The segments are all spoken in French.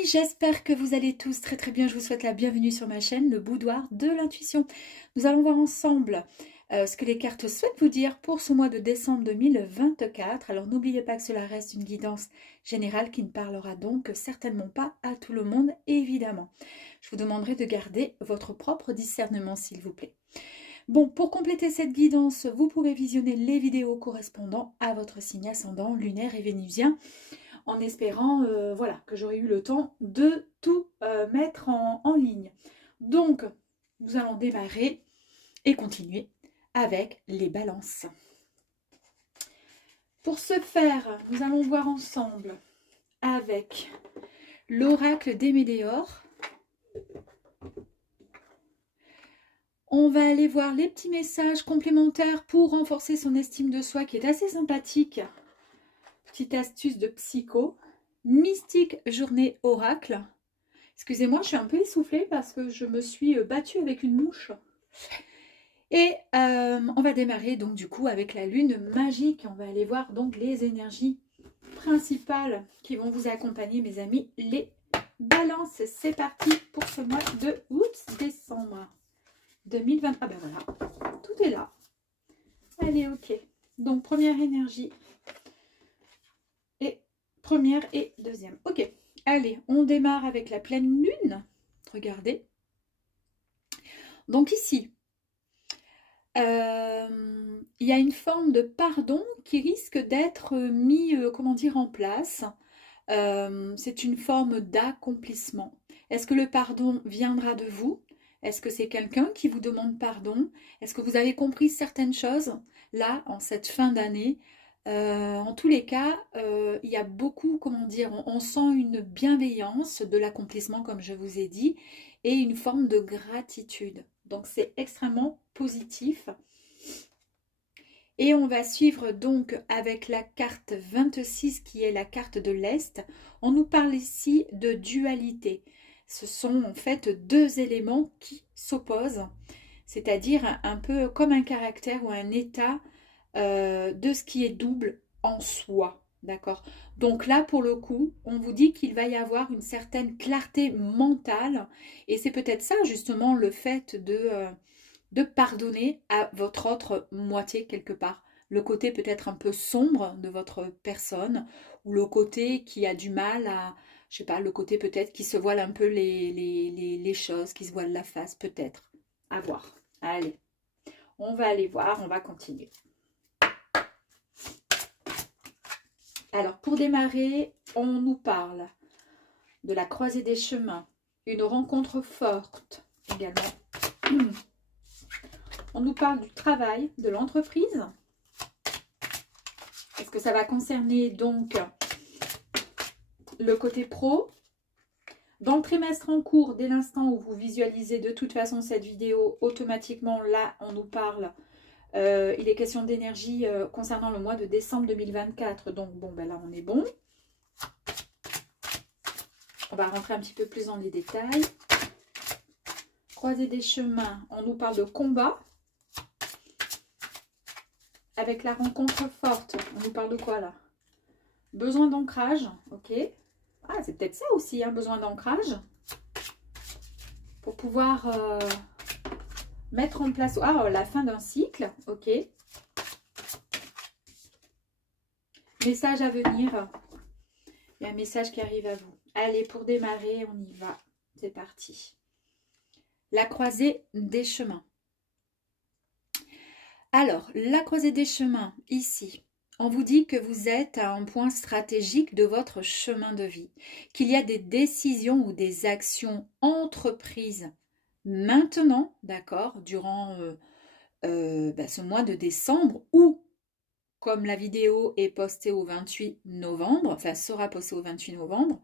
amis, j'espère que vous allez tous très très bien. Je vous souhaite la bienvenue sur ma chaîne, le boudoir de l'intuition. Nous allons voir ensemble ce que les cartes souhaitent vous dire pour ce mois de décembre 2024. Alors n'oubliez pas que cela reste une guidance générale qui ne parlera donc certainement pas à tout le monde, évidemment. Je vous demanderai de garder votre propre discernement s'il vous plaît. Bon, pour compléter cette guidance, vous pouvez visionner les vidéos correspondant à votre signe ascendant, lunaire et vénusien, en espérant voilà, que j'aurai eu le temps de tout mettre en ligne. Donc, nous allons démarrer et continuer avec les balances. Pour ce faire, nous allons voir ensemble avec l'oracle des Météores. On va aller voir les petits messages complémentaires pour renforcer son estime de soi qui est assez sympathique. Petite astuce de psycho. Mystique journée oracle. Excusez-moi, je suis un peu essoufflée parce que je me suis battue avec une mouche. Et on va démarrer donc du coup avec la lune magique. On va aller voir donc les énergies principales qui vont vous accompagner, mes amis. Les balances, c'est parti pour ce mois de décembre 2020. Ah ben voilà, tout est là. Allez, ok. Donc première énergie. Et première et deuxième. Ok. Allez, on démarre avec la pleine lune. Regardez. Donc ici, il y a une forme de pardon qui risque d'être mis, comment dire, en place. C'est une forme d'accomplissement. Est-ce que le pardon viendra de vous? Est-ce que c'est quelqu'un qui vous demande pardon? Est-ce que vous avez compris certaines choses là, en cette fin d'année? En tous les cas, il y a beaucoup, comment dire, on sent une bienveillance de l'accomplissement, comme je vous ai dit, et une forme de gratitude. Donc, c'est extrêmement positif. Et on va suivre donc avec la carte 26, qui est la carte de l'Est. On nous parle ici de dualité. Ce sont en fait deux éléments qui s'opposent, c'est-à-dire un peu comme un caractère ou un état de ce qui est double en soi, d'accord? Donc là, pour le coup, on vous dit qu'il va y avoir une certaine clarté mentale, et c'est peut-être ça, justement, le fait de pardonner à votre autre moitié, quelque part. Le côté peut-être un peu sombre de votre personne, ou le côté qui a du mal à, je sais pas, le côté peut-être qui se voile un peu les choses, qui se voile la face, peut-être. À voir. Allez, on va aller voir, on va continuer. Alors, pour démarrer, on nous parle de la croisée des chemins, une rencontre forte également. On nous parle du travail, de l'entreprise. Est-ce que ça va concerner donc le côté pro? Dans le trimestre en cours, dès l'instant où vous visualisez de toute façon cette vidéo, automatiquement, là, on nous parle... il est question d'énergie concernant le mois de décembre 2024. Donc, bon, ben là, on est bon. On va rentrer un petit peu plus dans les détails. Croisée des chemins, on nous parle de combat. Avec la rencontre forte, on nous parle de quoi, là? Besoin d'ancrage, ok. Ah, c'est peut-être ça aussi, hein, besoin d'ancrage. Pour pouvoir... mettre en place la fin d'un cycle, ok. Message à venir. Il y a un message qui arrive à vous. Allez, pour démarrer, on y va. C'est parti. La croisée des chemins. Alors, la croisée des chemins, ici, on vous dit que vous êtes à un point stratégique de votre chemin de vie, qu'il y a des décisions ou des actions entreprises maintenant, d'accord, durant ce mois de décembre, ou comme la vidéo est postée au 28 novembre, enfin sera postée au 28 novembre,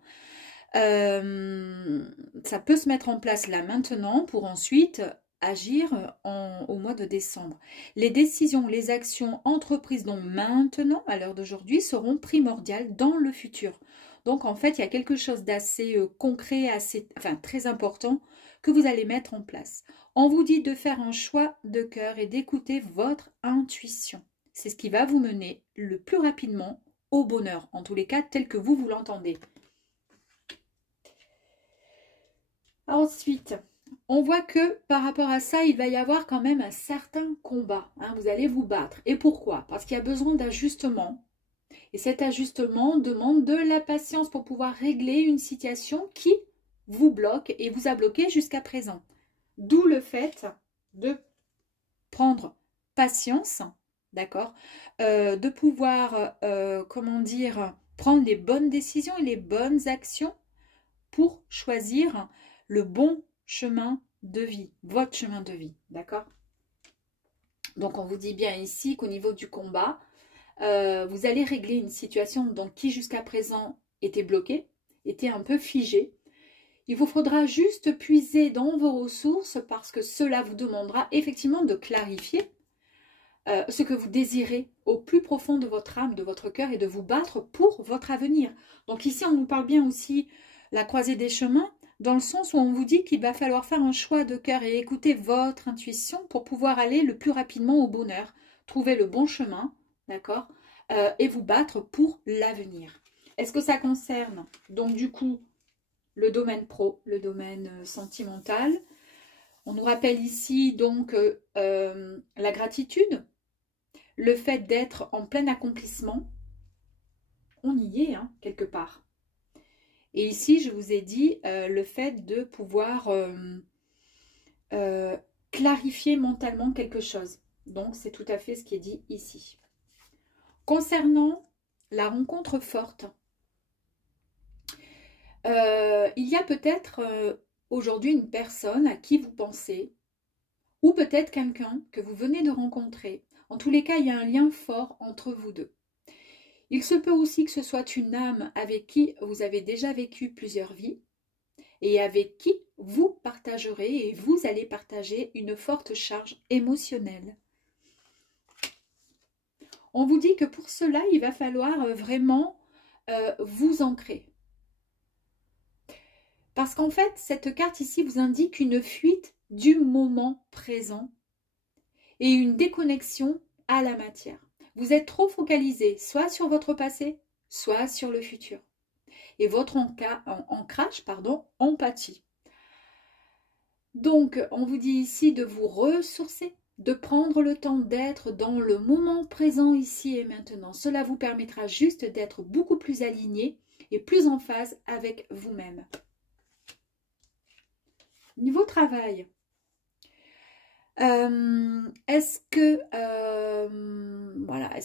ça peut se mettre en place là maintenant pour ensuite agir au mois de décembre. Les décisions, les actions entreprises donc maintenant, à l'heure d'aujourd'hui, seront primordiales dans le futur. Donc en fait, il y a quelque chose d'assez concret, très important que vous allez mettre en place. On vous dit de faire un choix de cœur et d'écouter votre intuition. C'est ce qui va vous mener le plus rapidement au bonheur, en tous les cas tel que vous l'entendez. Ensuite, on voit que par rapport à ça, il va y avoir quand même un certain combat. Hein, vous allez vous battre. Et pourquoi? Parce qu'il y a besoin d'ajustement. Et cet ajustement demande de la patience pour pouvoir régler une situation qui vous bloque et vous a bloqué jusqu'à présent. D'où le fait de prendre patience, d'accord, de pouvoir, comment dire, prendre les bonnes décisions et les bonnes actions pour choisir le bon chemin de vie, votre chemin de vie, d'accord? Donc on vous dit bien ici qu'au niveau du combat, vous allez régler une situation donc, qui jusqu'à présent était bloquée, était un peu figée. Il vous faudra juste puiser dans vos ressources parce que cela vous demandera effectivement de clarifier ce que vous désirez au plus profond de votre âme, de votre cœur et de vous battre pour votre avenir. Donc ici, on nous parle bien aussi la croisée des chemins dans le sens où on vous dit qu'il va falloir faire un choix de cœur et écouter votre intuition pour pouvoir aller le plus rapidement au bonheur, trouver le bon chemin, d'accord, et vous battre pour l'avenir. Est-ce que ça concerne donc du coup le domaine pro, le domaine sentimental? On nous rappelle ici donc la gratitude, le fait d'être en plein accomplissement. On y est, hein, quelque part. Et ici, je vous ai dit le fait de pouvoir clarifier mentalement quelque chose. Donc, c'est tout à fait ce qui est dit ici. Concernant la rencontre forte, il y a peut-être aujourd'hui une personne à qui vous pensez, ou peut-être quelqu'un que vous venez de rencontrer. En tous les cas, il y a un lien fort entre vous deux. Il se peut aussi que ce soit une âme avec qui vous avez déjà vécu plusieurs vies et avec qui vous partagerez et vous allez partager une forte charge émotionnelle. On vous dit que pour cela, il va falloir vraiment vous ancrer. Parce qu'en fait, cette carte ici vous indique une fuite du moment présent et une déconnexion à la matière. Vous êtes trop focalisé soit sur votre passé, soit sur le futur. Et votre ancrage, empathie. Donc, on vous dit ici de vous ressourcer, de prendre le temps d'être dans le moment présent ici et maintenant. Cela vous permettra juste d'être beaucoup plus aligné et plus en phase avec vous-même. Niveau travail, est-ce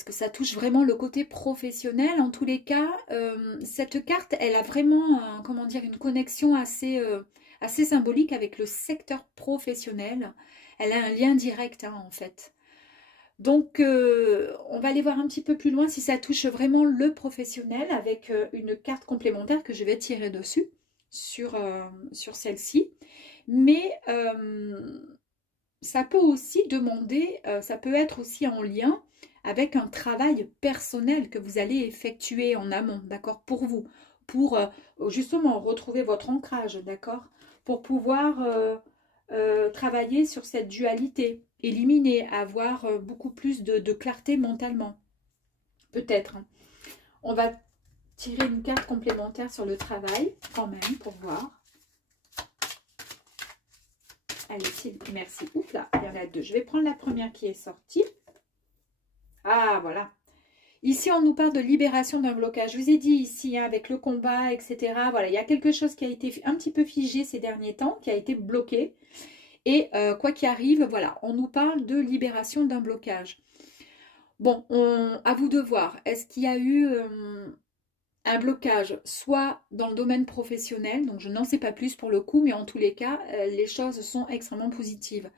que ça touche vraiment le côté professionnel? En tous les cas, cette carte, elle a vraiment comment dire, une connexion assez symbolique avec le secteur professionnel. Elle a un lien direct hein, en fait. Donc, on va aller voir un petit peu plus loin si ça touche vraiment le professionnel avec une carte complémentaire que je vais tirer dessus sur celle-ci. Mais ça peut aussi demander, ça peut être aussi en lien avec un travail personnel que vous allez effectuer en amont, d'accord, pour vous, pour justement retrouver votre ancrage, d'accord, pour pouvoir travailler sur cette dualité, éliminer, avoir beaucoup plus de clarté mentalement, peut-être. Hein. On va tirer une carte complémentaire sur le travail, quand même, pour voir. Allez, merci. Ouf là, il y en a deux. Je vais prendre la première qui est sortie. Ah, voilà. Ici, on nous parle de libération d'un blocage. Je vous ai dit ici, hein, avec le combat, etc. Voilà, il y a quelque chose qui a été un petit peu figé ces derniers temps, qui a été bloqué. Et quoi qu'il arrive, voilà, on nous parle de libération d'un blocage. Bon, à vous de voir. Est-ce qu'il y a eu un blocage, soit dans le domaine professionnel, donc je n'en sais pas plus pour le coup, mais en tous les cas, les choses sont extrêmement positives.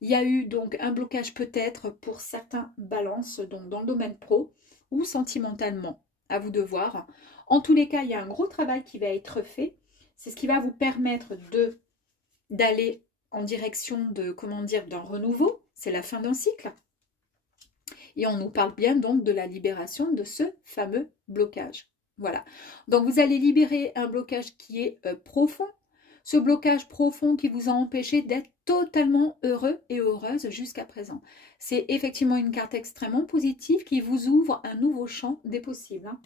Il y a eu donc un blocage peut-être pour certains balances, donc dans le domaine pro ou sentimentalement, à vous de voir. En tous les cas, il y a un gros travail qui va être fait. C'est ce qui va vous permettre d'aller en direction de, comment dire, d'un renouveau. C'est la fin d'un cycle. Et on nous parle bien donc de la libération de ce fameux blocage. Voilà. Donc vous allez libérer un blocage qui est profond. Ce blocage profond qui vous a empêché d'être totalement heureux et heureuse jusqu'à présent. C'est effectivement une carte extrêmement positive qui vous ouvre un nouveau champ des possibles. Hein.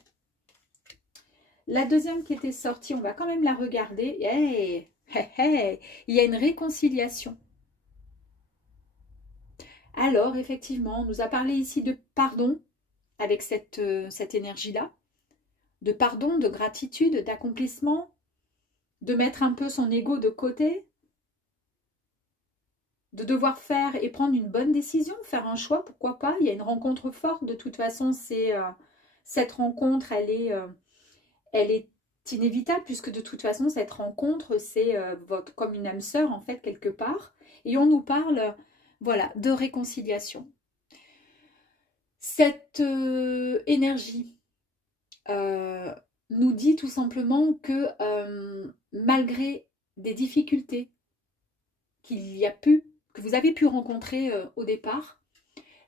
La deuxième qui était sortie, on va quand même la regarder. Hey, Il y a une réconciliation. Alors, effectivement, on nous a parlé ici de pardon avec cette énergie-là, de pardon, de gratitude, d'accomplissement, de mettre un peu son ego de côté, de devoir faire et prendre une bonne décision, faire un choix, pourquoi pas. Il y a une rencontre forte, de toute façon, cette rencontre, elle est inévitable, puisque de toute façon, cette rencontre, c'est comme une âme sœur, en fait, quelque part. Et on nous parle, voilà, de réconciliation. Cette énergie nous dit tout simplement que malgré des difficultés que vous avez pu rencontrer au départ,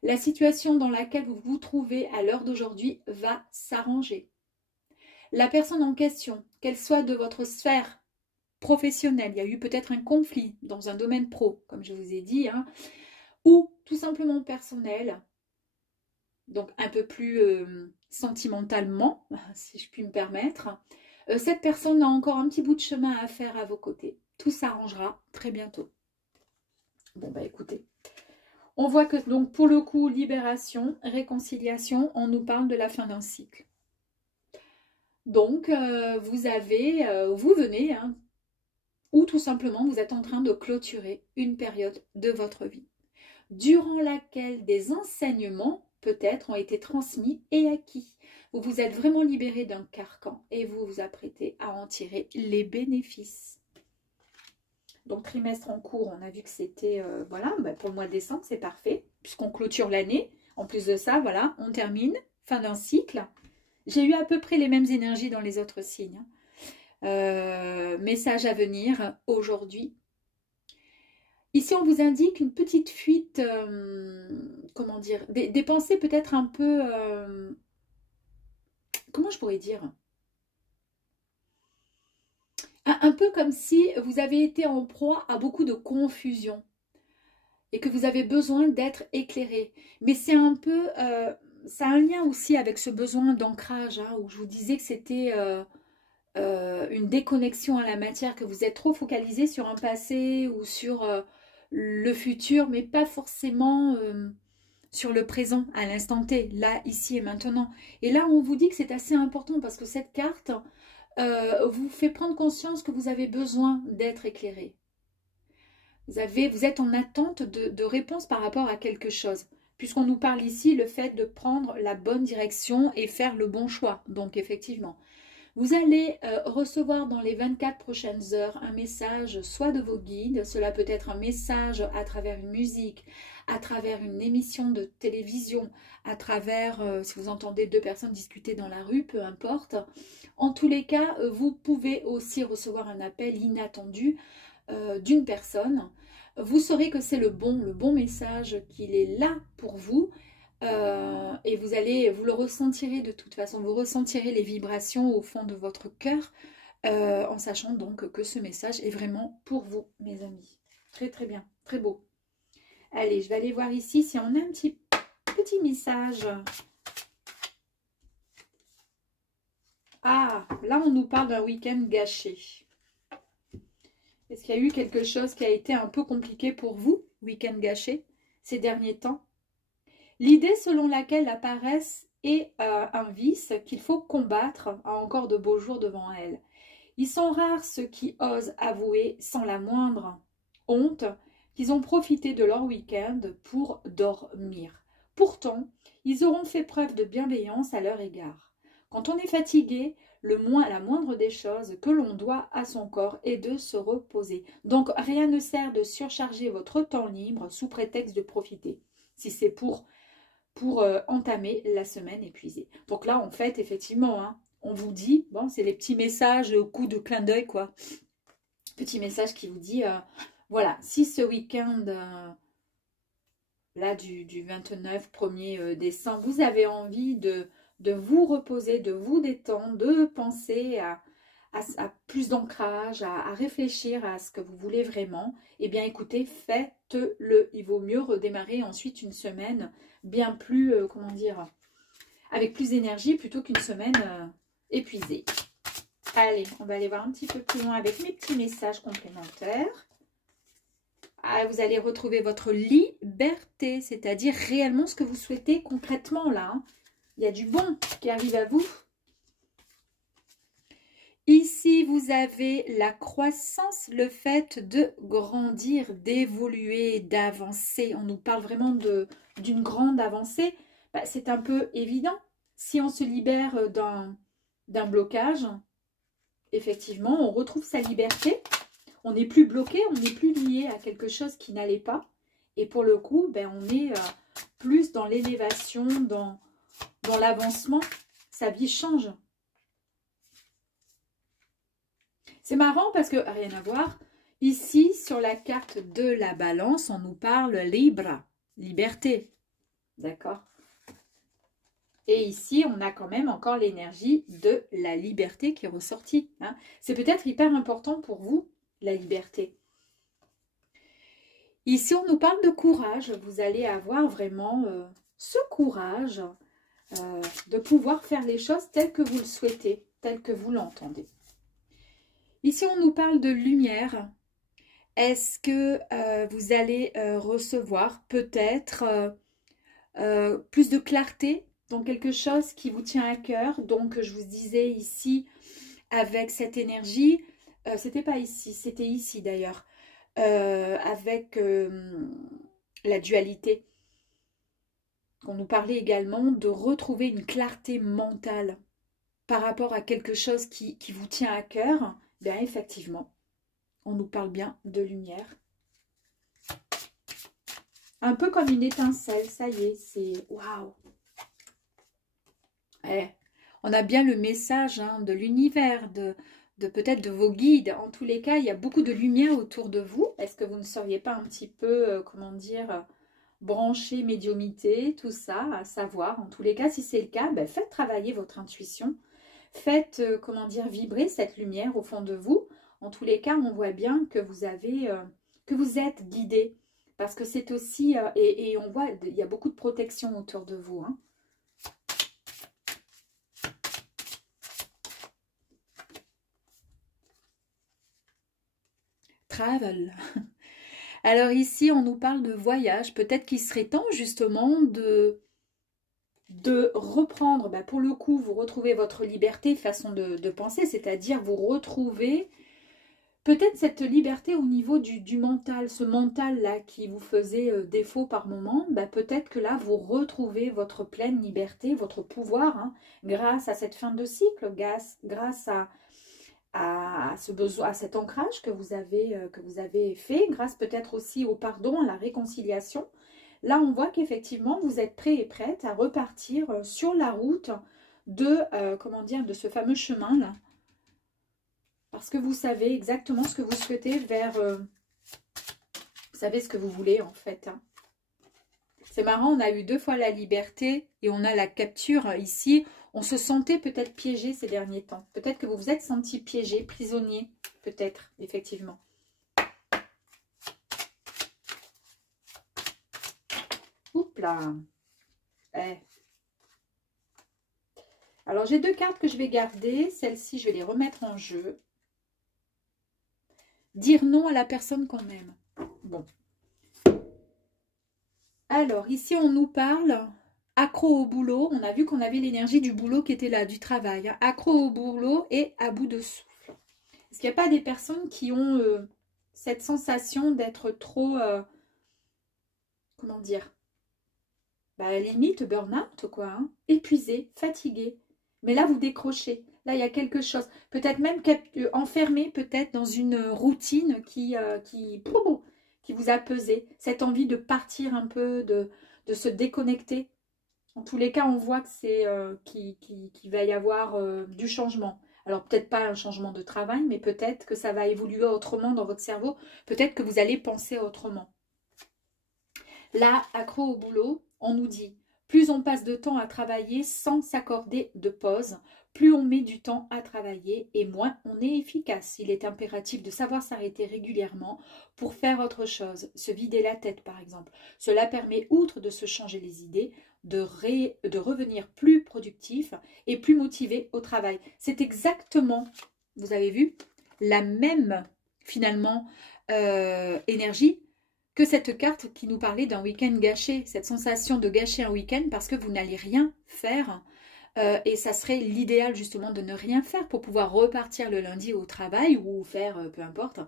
la situation dans laquelle vous vous trouvez à l'heure d'aujourd'hui va s'arranger. La personne en question, qu'elle soit de votre sphère professionnelle, il y a eu peut-être un conflit dans un domaine pro, comme je vous ai dit, hein, ou tout simplement personnel, donc un peu plus sentimentalement, si je puis me permettre, cette personne a encore un petit bout de chemin à faire à vos côtés. Tout s'arrangera très bientôt. Bon, bah écoutez, on voit que donc pour le coup, libération, réconciliation, on nous parle de la fin d'un cycle. Donc, vous venez, hein, ou tout simplement, vous êtes en train de clôturer une période de votre vie, durant laquelle des enseignements, peut-être, ont été transmis et acquis. Vous vous êtes vraiment libéré d'un carcan et vous vous apprêtez à en tirer les bénéfices. Donc, trimestre en cours, on a vu que c'était, voilà, bah, pour le mois de décembre, c'est parfait, puisqu'on clôture l'année. En plus de ça, voilà, on termine, fin d'un cycle. J'ai eu à peu près les mêmes énergies dans les autres signes. Message à venir aujourd'hui. Ici, on vous indique une petite fuite, comment dire, des pensées peut-être un peu, comment je pourrais dire, un peu comme si vous avez été en proie à beaucoup de confusion et que vous avez besoin d'être éclairé. Mais c'est un peu, ça a un lien aussi avec ce besoin d'ancrage, hein, où je vous disais que c'était une déconnexion à la matière, que vous êtes trop focalisé sur un passé ou sur le futur, mais pas forcément sur le présent, à l'instant T, là, ici et maintenant. Et là, on vous dit que c'est assez important parce que cette carte vous fait prendre conscience que vous avez besoin d'être éclairé. Vous êtes en attente de réponse par rapport à quelque chose. Puisqu'on nous parle ici, le fait de prendre la bonne direction et faire le bon choix. Donc, effectivement, vous allez recevoir dans les 24 prochaines heures un message soit de vos guides, cela peut être un message à travers une musique, à travers une émission de télévision, à travers, si vous entendez deux personnes discuter dans la rue, peu importe. En tous les cas, vous pouvez aussi recevoir un appel inattendu d'une personne. Vous saurez que c'est le bon message, qu'il est là pour vous. Et vous le ressentirez de toute façon, vous ressentirez les vibrations au fond de votre cœur, en sachant donc que ce message est vraiment pour vous, mes amis. Très très bien, très beau. Allez, je vais aller voir ici si on a un petit message. Ah, là on nous parle d'un week-end gâché. Est-ce qu'il y a eu quelque chose qui a été un peu compliqué pour vous, week-end gâché, ces derniers temps? L'idée selon laquelle la paresse est un vice qu'il faut combattre a encore de beaux jours devant elle. Ils sont rares ceux qui osent avouer sans la moindre honte qu'ils ont profité de leur week-end pour dormir. Pourtant, ils auront fait preuve de bienveillance à leur égard. Quand on est fatigué, la moindre des choses que l'on doit à son corps est de se reposer. Donc, rien ne sert de surcharger votre temps libre sous prétexte de profiter. Si c'est pour entamer la semaine épuisée. Donc là, en fait, effectivement, hein, on vous dit, bon, c'est les petits messages au coup de clin d'œil, quoi. Petit message qui vous dit, voilà, si ce week-end, là, du 29, 1er décembre, vous avez envie de vous reposer, de vous détendre, de penser à plus d'ancrage, à réfléchir à ce que vous voulez vraiment, eh bien écoutez, faites-le. Il vaut mieux redémarrer ensuite une semaine bien plus, comment dire, avec plus d'énergie plutôt qu'une semaine épuisée. Allez, on va aller voir un petit peu plus loin avec mes petits messages complémentaires. Ah, vous allez retrouver votre liberté, c'est-à-dire réellement ce que vous souhaitez concrètement là. Hein. Il y a du bon qui arrive à vous. Ici, vous avez la croissance, le fait de grandir, d'évoluer, d'avancer. On nous parle vraiment d'une grande avancée. Bah, c'est un peu évident. Si on se libère d'un blocage, effectivement, on retrouve sa liberté. On n'est plus bloqué, on n'est plus lié à quelque chose qui n'allait pas. Et pour le coup, ben, on est plus dans l'élévation, dans l'avancement. Sa vie change. C'est marrant parce que, rien à voir, ici, sur la carte de la balance, on nous parle libre, liberté. D'accord? Et ici, on a quand même encore l'énergie de la liberté qui est ressortie. Hein. C'est peut-être hyper important pour vous, la liberté. Ici, on nous parle de courage. Vous allez avoir vraiment ce courage de pouvoir faire les choses telles que vous le souhaitez, telles que vous l'entendez. Ici, on nous parle de lumière. Est-ce que vous allez recevoir peut-être plus de clarté dans quelque chose qui vous tient à cœur? Donc, je vous disais ici, avec cette énergie, c'était pas ici, c'était ici d'ailleurs, avec la dualité. On nous parlait également de retrouver une clarté mentale par rapport à quelque chose qui vous tient à cœur. Bien, effectivement, on nous parle bien de lumière. Un peu comme une étincelle, ça y est, c'est waouh. On a bien le message hein, de l'univers, de peut-être de vos guides. En tous les cas, il y a beaucoup de lumière autour de vous. Est-ce que vous ne seriez pas un petit peu, comment dire, branché, médiumité, tout ça, à savoir. En tous les cas, si c'est le cas, ben, faites travailler votre intuition. Faites, comment dire, vibrer cette lumière au fond de vous. En tous les cas, on voit bien que vous avez, que vous êtes guidé. Parce que c'est aussi, et on voit, il y a beaucoup de protection autour de vous. Hein. Travel. Alors ici, on nous parle de voyage. Peut-être qu'il serait temps justement de reprendre, bah pour le coup, vous retrouvez votre liberté, façon de penser, c'est-à-dire vous retrouvez peut-être cette liberté au niveau du mental, ce mental-là qui vous faisait défaut par moment, bah peut-être que là, vous retrouvez votre pleine liberté, votre pouvoir, hein, grâce à cette fin de cycle, grâce à ce besoin, à cet ancrage que vous avez fait, grâce peut-être aussi au pardon, à la réconciliation. Là, on voit qu'effectivement, vous êtes prêt et prête à repartir sur la route de, comment dire, de ce fameux chemin-là. Parce que vous savez exactement ce que vous souhaitez vers... vous savez ce que vous voulez, en fait. Hein. C'est marrant, on a eu 2 fois la liberté et on a la capture ici. On se sentait peut-être piégé ces derniers temps. Peut-être que vous vous êtes senti piégé, prisonnier, peut-être, effectivement. Oups là. Alors, j'ai 2 cartes que je vais garder. Celles-ci, je vais les remettre en jeu. Dire non à la personne qu'on aime. Bon. Alors, ici, on nous parle accro au boulot. On a vu qu'on avait l'énergie du boulot qui était là, du travail. Hein. Accro au boulot et à bout de souffle. Est-ce qu'il n'y a pas des personnes qui ont cette sensation d'être trop... comment dire, bah, limite burn-out, quoi. Hein, épuisé, fatigué. Mais là, vous décrochez. Là, il y a quelque chose. Peut-être même enfermé, peut-être dans une routine qui vous a pesé. Cette envie de partir un peu, de se déconnecter. En tous les cas, on voit que c'est qu'il va y avoir du changement. Alors, peut-être pas un changement de travail, mais peut-être que ça va évoluer autrement dans votre cerveau. Peut-être que vous allez penser autrement. Là, accro au boulot, on nous dit, plus on passe de temps à travailler sans s'accorder de pause, plus on met du temps à travailler et moins on est efficace. Il est impératif de savoir s'arrêter régulièrement pour faire autre chose, se vider la tête par exemple. Cela permet, outre de se changer les idées, de revenir plus productif et plus motivé au travail. C'est exactement Vous avez vu? La même, finalement, énergie que cette carte qui nous parlait d'un week-end gâché. Cette sensation de gâcher un week-end parce que vous n'allez rien faire. Et ça serait l'idéal justement de ne rien faire pour pouvoir repartir le lundi au travail ou faire peu importe.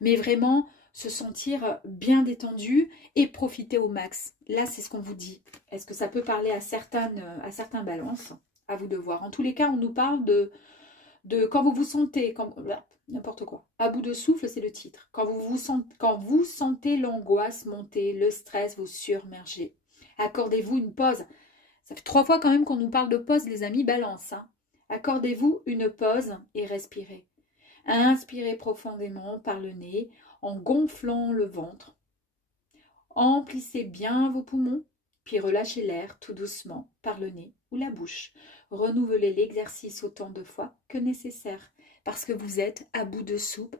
Mais vraiment se sentir bien détendu et profiter au max. Là, c'est ce qu'on vous dit. Est-ce que ça peut parler à certains balances? À vous de voir. En tous les cas, on nous parle de quand vous vous sentez, n'importe quoi. À bout de souffle, c'est le titre. Quand vous sentez l'angoisse monter, le stress vous surmerger. Accordez-vous une pause. Ça fait 3 fois quand même qu'on nous parle de pause, les amis, balance. Hein. Accordez-vous une pause et respirez. Inspirez profondément par le nez en gonflant le ventre. Emplissez bien vos poumons, puis relâchez l'air tout doucement par le nez ou la bouche. Renouvelez l'exercice autant de fois que nécessaire, parce que vous êtes à bout de soupe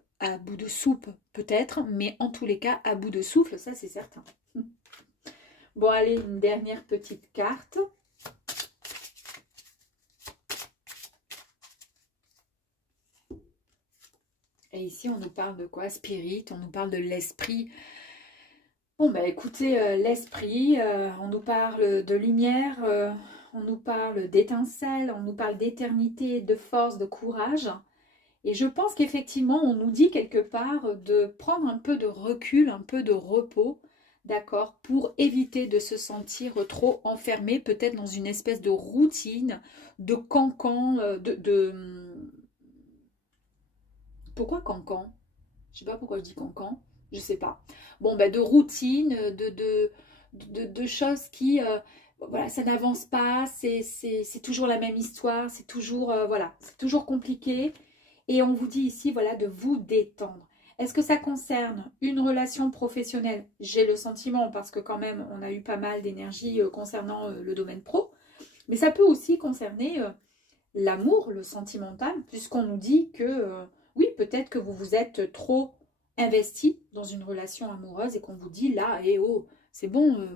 peut-être, mais en tous les cas à bout de souffle, ça c'est certain. Bon, allez, une dernière petite carte. Et ici, on nous parle de quoi? Spirit, on nous parle de l'esprit. Bon, bah écoutez, l'esprit, on nous parle de lumière, on nous parle d'étincelles, on nous parle d'éternité, de force, de courage. Et je pense qu'effectivement, on nous dit quelque part de prendre un peu de recul, un peu de repos, d'accord, pour éviter de se sentir trop enfermé, peut-être dans une espèce de routine, de cancan, Pourquoi cancan? Je sais pas pourquoi je dis cancan, je sais pas. Bon, ben de routine, de choses qui, voilà, ça n'avance pas, c'est toujours la même histoire, c'est toujours, voilà, c'est toujours compliqué. Et on vous dit ici, voilà, de vous détendre. Est-ce que ça concerne une relation professionnelle? J'ai le sentiment, parce que quand même, on a eu pas mal d'énergie concernant le domaine pro. Mais ça peut aussi concerner l'amour, le sentimental, puisqu'on nous dit que, oui, peut-être que vous vous êtes trop investi dans une relation amoureuse et qu'on vous dit là, eh oh, c'est bon,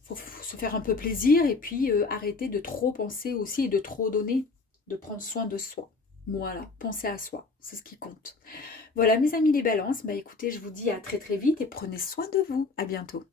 faut se faire un peu plaisir et puis arrêter de trop penser aussi et de trop donner, de prendre soin de soi. Voilà, pensez à soi, c'est ce qui compte. Voilà mes amis les balances, bah écoutez, je vous dis à très très vite et prenez soin de vous. À bientôt.